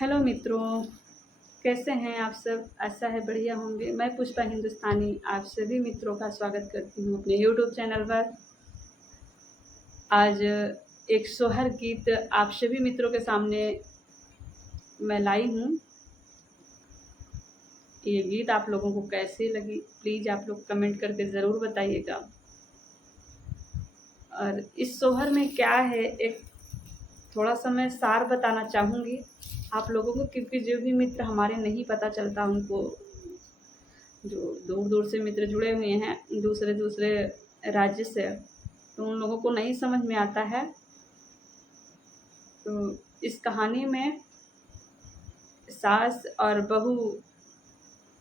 Hello मित्रों, कैसे हैं आप सब। आशा है बढ़िया होंगे। मैं पुष्पा हिंदुस्तानी आप सभी मित्रों का स्वागत करती हूँ अपने यूट्यूब चैनल पर। आज एक सोहर गीत आप सभी मित्रों के सामने मैं लाई हूँ। ये गीत आप लोगों को कैसी लगी प्लीज़ आप लोग कमेंट करके ज़रूर बताइएगा। और इस सोहर में क्या है, एक थोड़ा सा मैं सार बताना चाहूँगी आप लोगों को, क्योंकि जो भी मित्र हमारे नहीं पता चलता, उनको जो दूर दूर से मित्र जुड़े हुए हैं दूसरे राज्य से, तो उन लोगों को नहीं समझ में आता है। तो इस कहानी में सास और बहू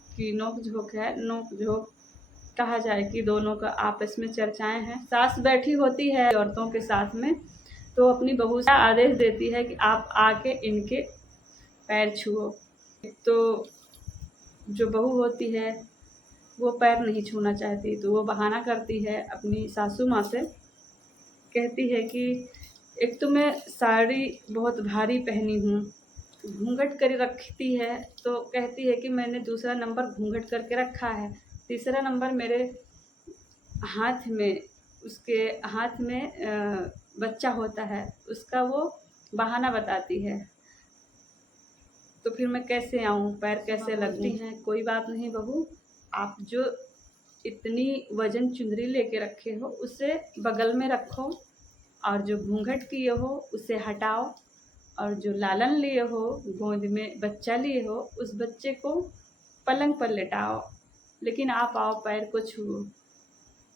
की नोक झोंक कहा जाए कि दोनों का आपस में चर्चाएं हैं। सास बैठी होती है औरतों के साथ में, तो अपनी बहू से आदेश देती है कि आप आके इनके पैर छुओ। तो जो बहू होती है वो पैर नहीं छूना चाहती, तो वो बहाना करती है अपनी सासू माँ से। कहती है कि एक तो मैं साड़ी बहुत भारी पहनी हूँ, घूंघट कर रखती है, तो कहती है कि मैंने दूसरा नंबर घूंघट करके रखा है, तीसरा नंबर मेरे हाथ में, उसके हाथ में बच्चा होता है, उसका वो बहाना बताती है। तो फिर मैं कैसे आऊँ, पैर कैसे लगती हैं। कोई बात नहीं बहू, आप जो इतनी वजन चुंदरी लेके रखे हो उसे बगल में रखो, और जो घूंघट किए हो उसे हटाओ, और जो लालन लिए हो, गोद में बच्चा लिए हो, उस बच्चे को पलंग पर लेटाओ, लेकिन आप आओ पैर को छुओ।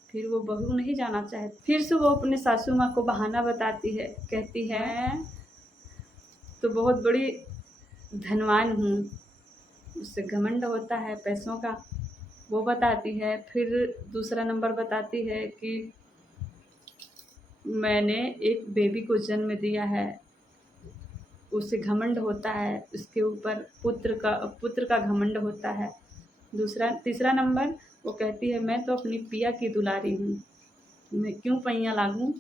फिर वो बहू नहीं जाना चाहती। फिर से वो अपने सासू माँ को बहाना बताती है। कहती है मैं तो बहुत बड़ी धनवान हूँ, उससे घमंड होता है पैसों का, वो बताती है। फिर दूसरा नंबर बताती है कि मैंने एक बेबी को जन्म दिया है, उसे घमंड होता है, उसके ऊपर पुत्र का घमंड होता है। तीसरा नंबर वो कहती है मैं तो अपनी पिया की दुलारी हूँ, मैं क्यों पैया लागूं,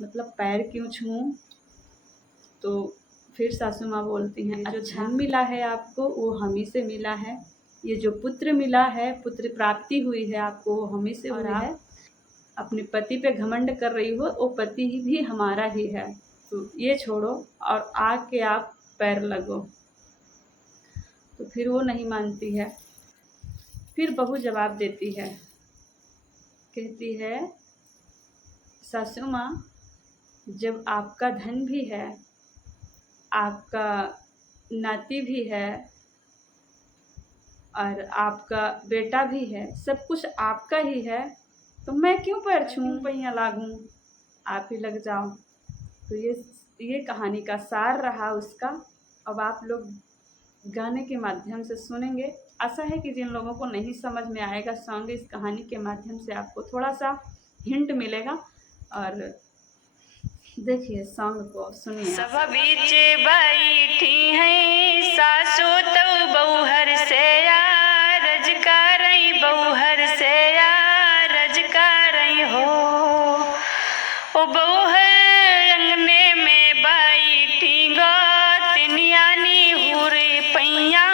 मतलब पैर क्यों छूऊं। तो फिर सासू माँ बोलती हैं जो धन मिला है आपको वो हम ही से मिला है, ये जो पुत्र मिला है, पुत्र प्राप्ति हुई है आपको, वो हम ही से हुई है। अपने पति पे घमंड कर रही हो, वो पति ही भी हमारा ही है, तो ये छोड़ो और आके आप पैर लगो। तो फिर वो नहीं मानती है। फिर बहू जवाब देती है, कहती है सासू माँ, जब आपका धन भी है, आपका नाती भी है, और आपका बेटा भी है, सब कुछ आपका ही है, तो मैं क्यों पैर छूऊं, पैया लागूं, आप ही लग जाओ। तो ये कहानी का सार रहा उसका। अब आप लोग गाने के माध्यम से सुनेंगे। आशा है कि जिन लोगों को नहीं समझ में आएगा सॉन्ग, इस कहानी के माध्यम से आपको थोड़ा सा हिंट मिलेगा। और देखिए सॉन्ग को सुनिए। सब बीच बैठी हैं सासू तो बहुहर से रज कर रही, बहुहर से रज कर रही हो। ओ बहुहर अंगने में बैठी गोतनियानी हुरी पैया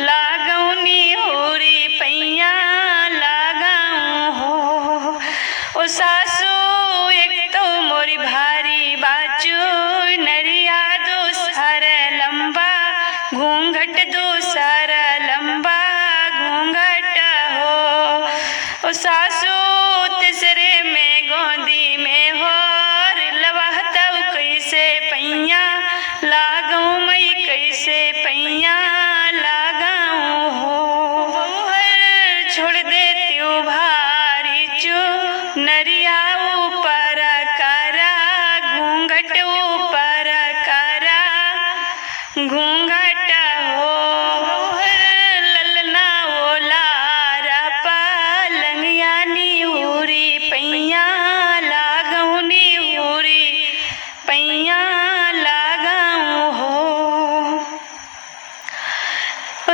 लागौनी, हुरी पैया लागऊ हो। ओ सासू एक तो मोरी भारी बाचू, नरिया दूसर लंबा घूंघट, दूसर लंबा घूंघट हो। ओ सासू तीसरे में गोदी में हो, लवहतव कैसे पैया लागू, मई कैसे पैया लागू हो। बहुहर छोड़ देती हूँ भारी चू, नरिया ऊपर करा घूंघट, ऊपर करा घूंघट हो। बहुहर ललना वो लारा पलंगियानी हुरी पैया लागौनी, हुरी पैया लागऊ हो।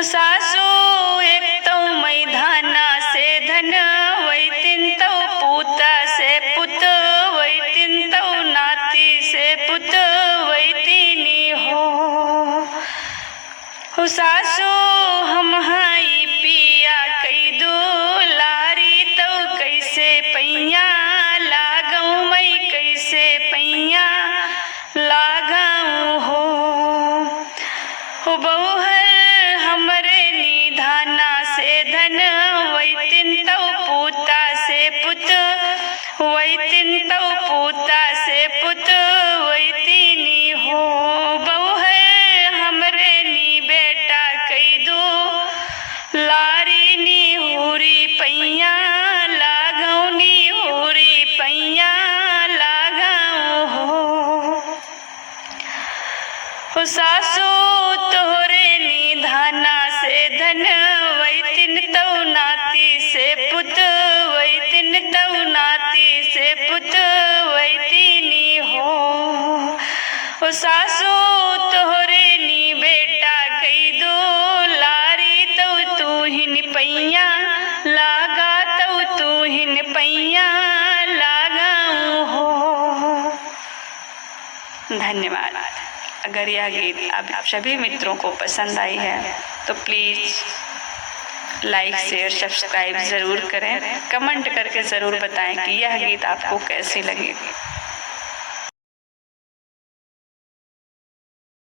सासू एक तो मई धना से धन, वही तिन तो पूत से पुत, वही तिन तो नाती से पुत, वही तीनी हो। सासो हम हई पिया कई दुलारी तो कैसे पैया लागऊ मैं कैसे पैया लागऊ हो बहू है हमरे निधाना से धन वैतिन तो पूता से पुत वैतिन तो पूता से पुत वैतिनी हो बहू है हमरे नी बेटा कई दो लारी नी हुरी पैया लागऊ नी हुरी पैया लागऊ हो सासू तोहरे निधाना से धन वैतिन तौ नाती से पुत वैतिन तौ नाती से पुत वैतिनी हो सासू तोहरे नी बेटा कई दो लारी तौ तू हिन पैया लागा तौ तू हिन पैया लागा हो। धन्यवाद। अगर यह गीत आप सभी मित्रों को पसंद आई है तो प्लीज़ लाइक शेयर सब्सक्राइब ज़रूर करें। कमेंट करके ज़रूर बताएं कि यह गीत आपको कैसी लगी।